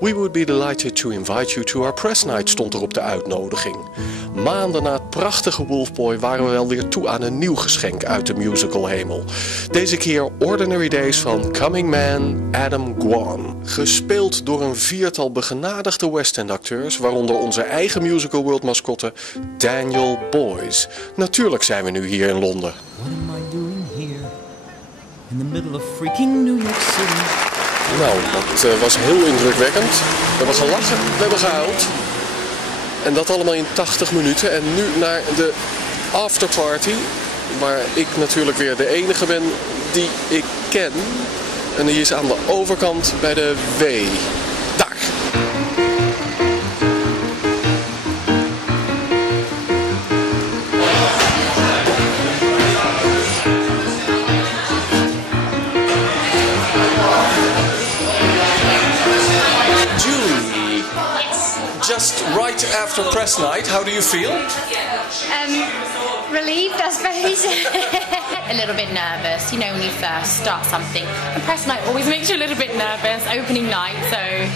We would be delighted to invite you to our press night, stond er op de uitnodiging. Maanden na het prachtige Wolfboy waren we wel weer toe aan een nieuw geschenk uit de musicalhemel. Deze keer Ordinary Days van coming man Adam Gwon. Gespeeld door een viertal begenadigde West End acteurs, waaronder onze eigen Musicalworld mascotte Daniel Boyce. Natuurlijk zijn we nu hier in Londen. What am I doing here? In the middle of freaking New York City. Nou, dat was heel indrukwekkend. Er was gelachen, we hebben gehuild. En dat allemaal in 80 minuten. En nu naar de afterparty, waar ik natuurlijk weer de enige ben die ik ken. En die is aan de overkant bij de W. Daar! Just right after press night, how do you feel? Relieved, I suppose. A little bit nervous, you know, when you first start something. And press night always makes you a little bit nervous, opening night, so...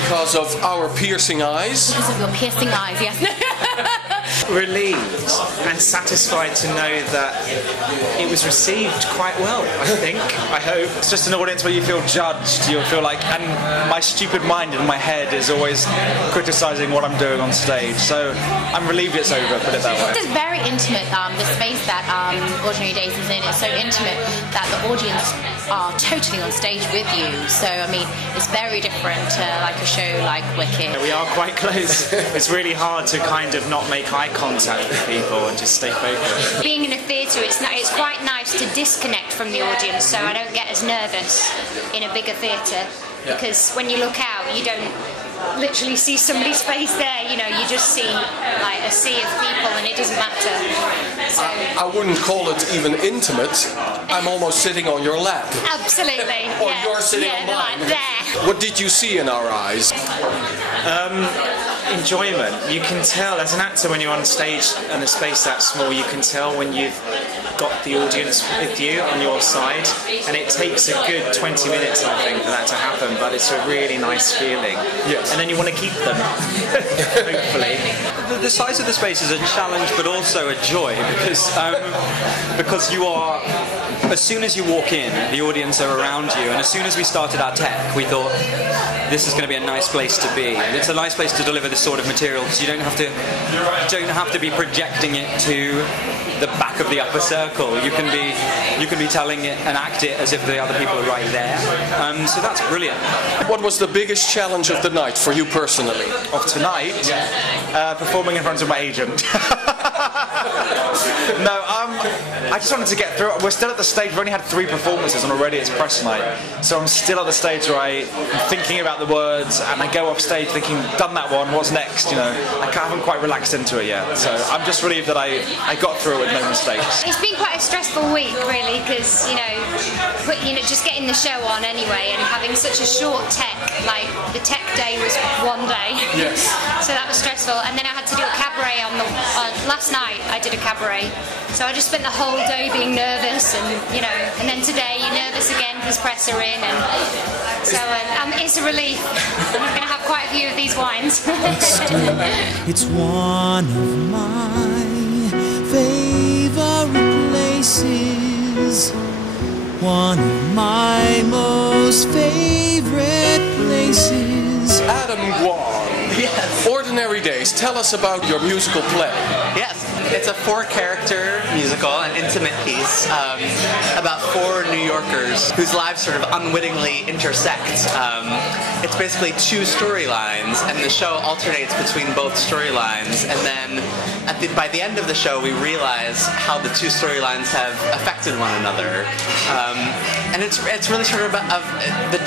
Because of our piercing eyes? Because of your piercing eyes, yes. Relieved and satisfied to know that it was received quite well, I think, I hope. It's just an audience where you feel judged, you feel like, and my stupid mind in my head is always criticising what I'm doing on stage, so I'm relieved it's over, put it that way. It's very intimate, the space that Ordinary Days is in is so intimate that the audience are totally on stage with you, so I mean, it's very different to like a show like Wicked. We are quite close. It's really hard to kind of not make eye contact with people and just stay focused. Being in a theatre, it's quite nice to disconnect from the audience, so I don't get as nervous in a bigger theatre, because when you look out, you don't literally see somebody's face there, you know, you just see like a sea of people and it doesn't matter. So, I wouldn't call it even intimate. I'm almost sitting on your lap. absolutely. Or yeah. you're sitting on mine. Like there. What did you see in our eyes? Enjoyment. You can tell as an actor when you're on stage in a space that small, you can tell when you've got the audience with you on your side, and it takes a good 20 minutes, I think, for that to happen, but it's a really nice feeling. Yes. And then you want to keep them, hopefully. The size of the space is a challenge but also a joy because you are, as soon as you walk in, the audience are around you, and as soon as we started our tech, we thought this is going to be a nice place to be, and it's a nice place to deliver this sort of material because you don't have to be projecting it to the back of the upper circle. You can be telling it and act it as if the other people are right there. So that's brilliant. What was the biggest challenge of the night for you personally? Of tonight, performing in front of my agent. No, I just wanted to get through it. We're still at the stage, we've only had 3 performances and already it's press night. So I'm still at the stage where I'm thinking about the words and I go off stage thinking, done that one, what's next, you know. I haven't quite relaxed into it yet. So I'm just relieved that I got through it with no mistakes. It's been quite a stressful week, really, because, you know, just getting the show on anyway and having such a short tech, like the tech day was one day. Yes. So that was stressful. And then I had to do a cabaret on last night I did a cabaret. So I just spent the whole day being nervous and, you know, and then today you're nervous again because press are in, and so it's a relief. I'm going to have quite a few of these wines. It's one of my favorite places, one of my most favorite places. Adam Gwon. Yes. Ordinary Days. Tell us about your musical play. Yes. It's a 4-character musical, an intimate piece about 4 New Yorkers whose lives sort of unwittingly intersect. It's basically 2 storylines, and the show alternates between both storylines, and then by the end of the show we realize how the 2 storylines have affected one another. And it's really sort of about,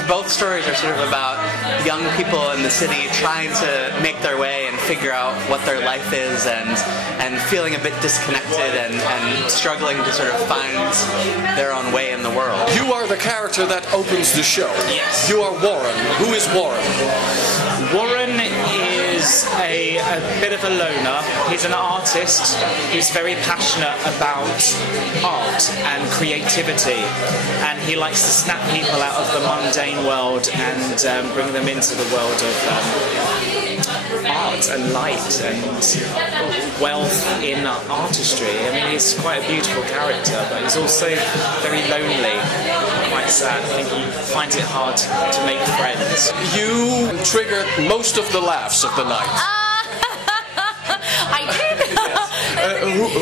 both stories are sort of about young people in the city trying to make their way and figure out what their life is, and feeling a bit disconnected and struggling to sort of find their own way in the world. You are the character that opens the show. Yes. You are Warren. Who is Warren? Warren is is a bit of a loner. He's an artist who's very passionate about art and creativity, and he likes to snap people out of the mundane world and bring them into the world of art and light and wealth in artistry. I mean, he's quite a beautiful character, but he's also very lonely, quite sad. I think he finds it hard to make friends. You triggered most of the laughs of the night. I did.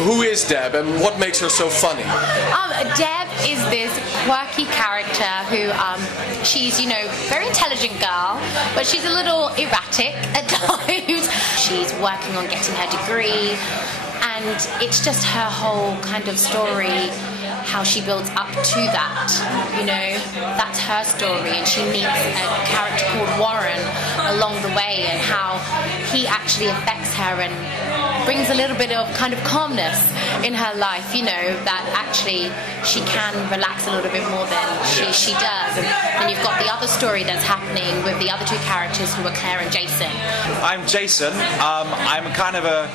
Who is Deb and what makes her so funny? Deb is this quirky character who, she's, you know, very intelligent girl, but she's a little erratic at times. She's working on getting her degree, and it's just her whole kind of story, how she builds up to that, you know, that's her story, and she meets a character called Warren along the way, and how he actually affects her and brings a little bit of kind of calmness in her life, you know, that actually she can relax a little bit more than she does. And then you've got the other story that's happening with the other two characters who are Claire and Jason. I'm Jason. I'm kind of a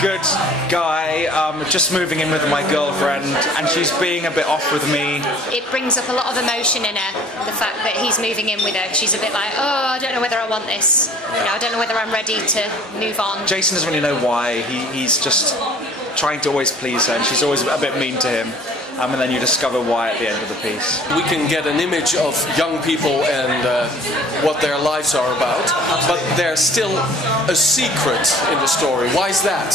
good guy, just moving in with my girlfriend, and she's being a bit off with me. It brings up a lot of emotion in her, the fact that he's moving in with her. She's a bit like, oh, I don't know whether I want this. You know, I don't know whether I'm ready to move on. Jason doesn't really know why. He's just trying to always please her, and she's always a bit mean to him. And then you discover why at the end of the piece. We can get an image of young people and what their lives are about, but there's still a secret in the story. Why is that?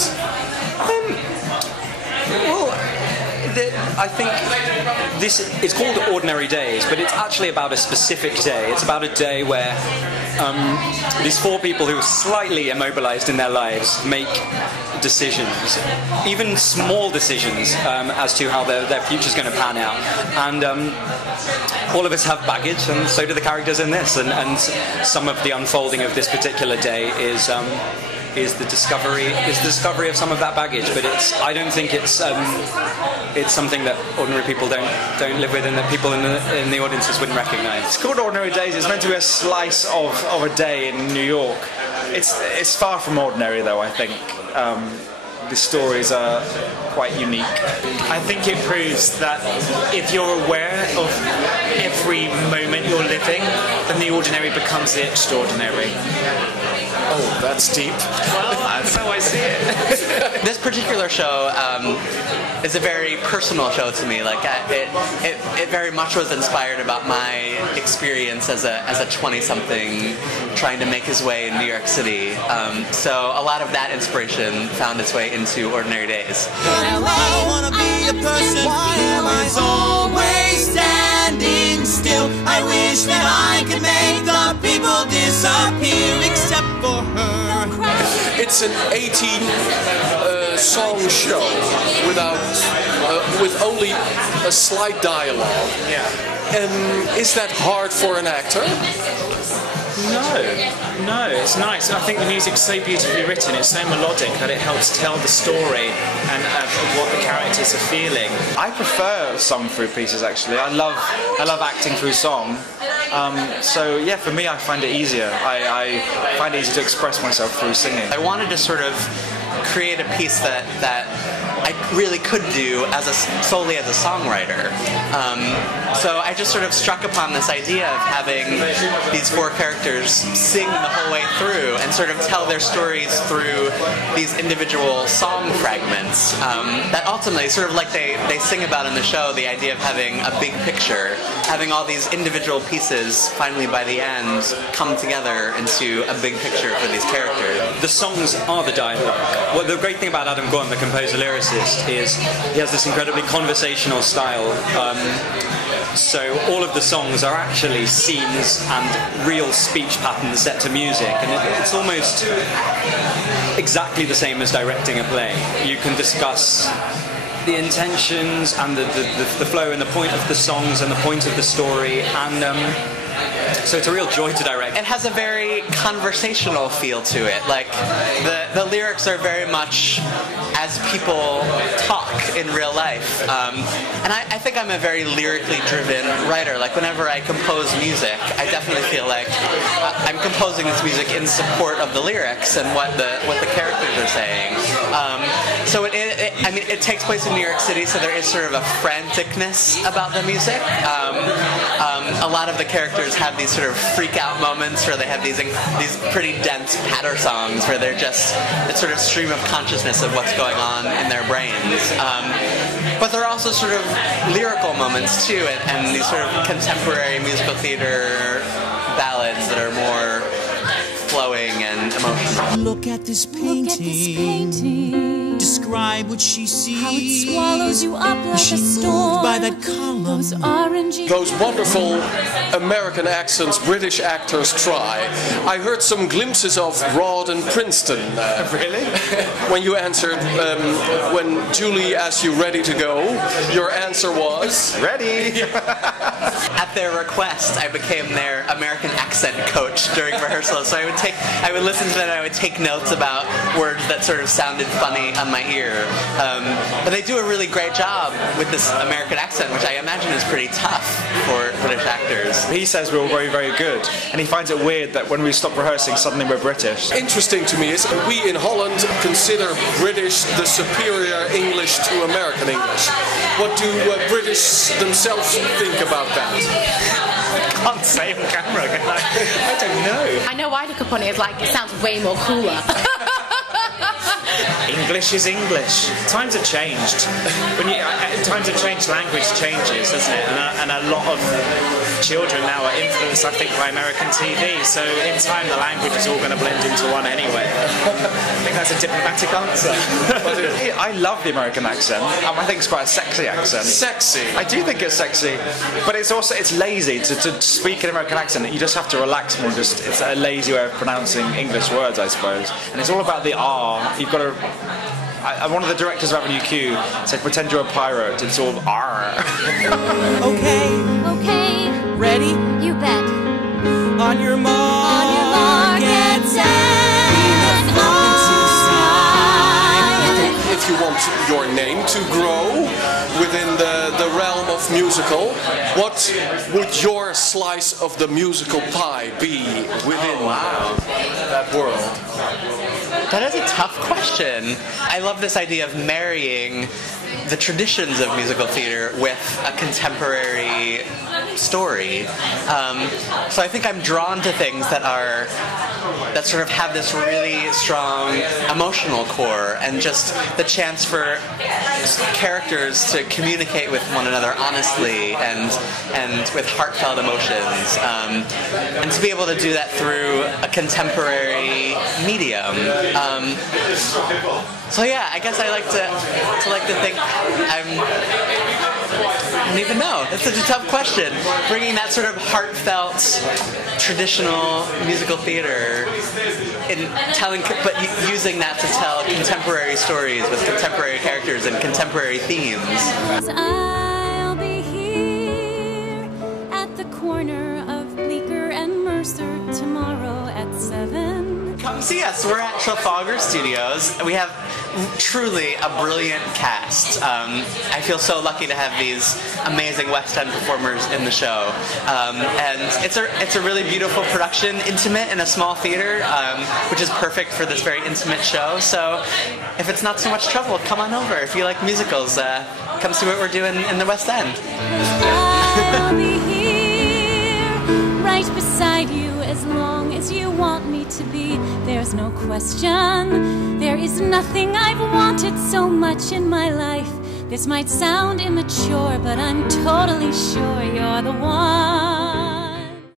I think it's called Ordinary Days, but it's actually about a specific day. It's about a day where these four people who are slightly immobilized in their lives make decisions, even small decisions, as to how their future's going to pan out. And all of us have baggage, and so do the characters in this. And some of the unfolding of this particular day is the discovery of some of that baggage. But I don't think it's something that ordinary people don't live with, and that people in the audiences wouldn't recognise. It's called Ordinary Days. It's meant to be a slice of a day in New York. It's far from ordinary, though, I think. The stories are quite unique. I think it proves that if you're aware of every moment you're living, then the ordinary becomes the extraordinary. Oh, that's deep. Well, that's how I see it. This particular show is a very personal show to me. Like it very much was inspired about my experience as a 20-something trying to make his way in New York City. So a lot of that inspiration found its way into Ordinary Days. I wanna be a person who is always standing still. I wish that I could make the people disappear except for her. It's an 18-song show with only a slight dialogue. Yeah. Is that hard for an actor? No, it's nice. I think the music's so beautifully written, it's so melodic that it helps tell the story and what the characters are feeling. I prefer song through pieces, actually. I love acting through song. So yeah, for me, I find it easier. I find it easier to express myself through singing. I wanted to sort of create a piece that I really could do solely as a songwriter. So I just sort of struck upon this idea of having these four characters sing the whole way through and sort of tell their stories through these individual song fragments that ultimately, sort of like they sing about in the show, the idea of having a big picture, having all these individual pieces finally by the end come together into a big picture for these characters. The songs are the dialogue. Well, the great thing about Adam Gwon, the composer-lyricist, is he has this incredibly conversational style. So all of the songs are actually scenes and real speech patterns set to music, and it's almost exactly the same as directing a play. You can discuss the intentions and the flow and the point of the songs and the point of the story, and So it's a real joy to direct. It has a very conversational feel to it. Like, the lyrics are very much as people talk in real life. And I think I'm a very lyrically driven writer. Like, whenever I compose music, I definitely feel like I'm composing this music in support of the lyrics and what the characters are saying. So it takes place in New York City, so there is sort of a franticness about the music. A lot of the characters have these sort of freak out moments where they have these pretty dense patter songs where they're just a sort of stream of consciousness of what's going on in their brains. But there are also sort of lyrical moments too, and these sort of contemporary musical theater ballads that are more flowing and emotional. Look at this painting. Describe what she sees. How it swallows you up like she a moved storm. by that column. Those orangey. Those wonderful American accents British actors try. I heard some glimpses of Rod and Princeton. Really? When you answered, when Julie asked you ready to go, your answer was Ready! At their request, I became their American accent coach during rehearsal. So I would listen to them and I would take notes about words that sort of sounded funny on my ear. But they do a really great job with this American accent, which I imagine is pretty tough for British actors. He says we're all very, very good, and he finds it weird that when we stop rehearsing, suddenly we're British. interesting to me is we in Holland consider British the superior English to American English. What do British themselves think about that? I can't say on camera, can I? I don't know. I know I look upon it as like, it sounds way more cooler. English is English. Times have changed. Times have changed, language changes, doesn't it? And a lot of children now are influenced, I think, by American TV. So in time, the language is all going to blend into one anyway. I think that's a diplomatic answer. I love the American accent. I think it's quite a sexy accent. Sexy. I do think it's sexy, but it's lazy to speak an American accent. You just have to relax more. It's a lazy way of pronouncing English words, I suppose. And it's all about the R. You've got to. One of the directors of Avenue Q said, "Pretend you're a pirate." It's all R. Okay. Ready? You bet. On your mark. Get set. If you want your name to grow within the realm of musical, what would your slice of the musical pie be within that world? That is a tough question. I love this idea of marrying the traditions of musical theater with a contemporary story. So I think I'm drawn to things that sort of have this really strong emotional core and just the chance for characters to communicate with one another honestly and with heartfelt emotions, and to be able to do that through a contemporary medium. So yeah, I guess I like to think I don't even know. That's such a tough question. Bringing that sort of heartfelt, traditional musical theater, but using that to tell contemporary stories with contemporary characters and contemporary themes. I'll be here at the corner of Bleecker and Mercer tomorrow at 7. Come see us. We're at Trafalgar Studios. We have truly a brilliant cast. I feel so lucky to have these amazing West End performers in the show. And it's a really beautiful production, intimate in a small theater, which is perfect for this very intimate show. So if it's not so much trouble, come on over. If you like musicals, come see what we're doing in the West End. I'll be here right beside you as long as you want me to be. There's no question. There is nothing I've wanted so much in my life. This might sound immature, but I'm totally sure you're the one.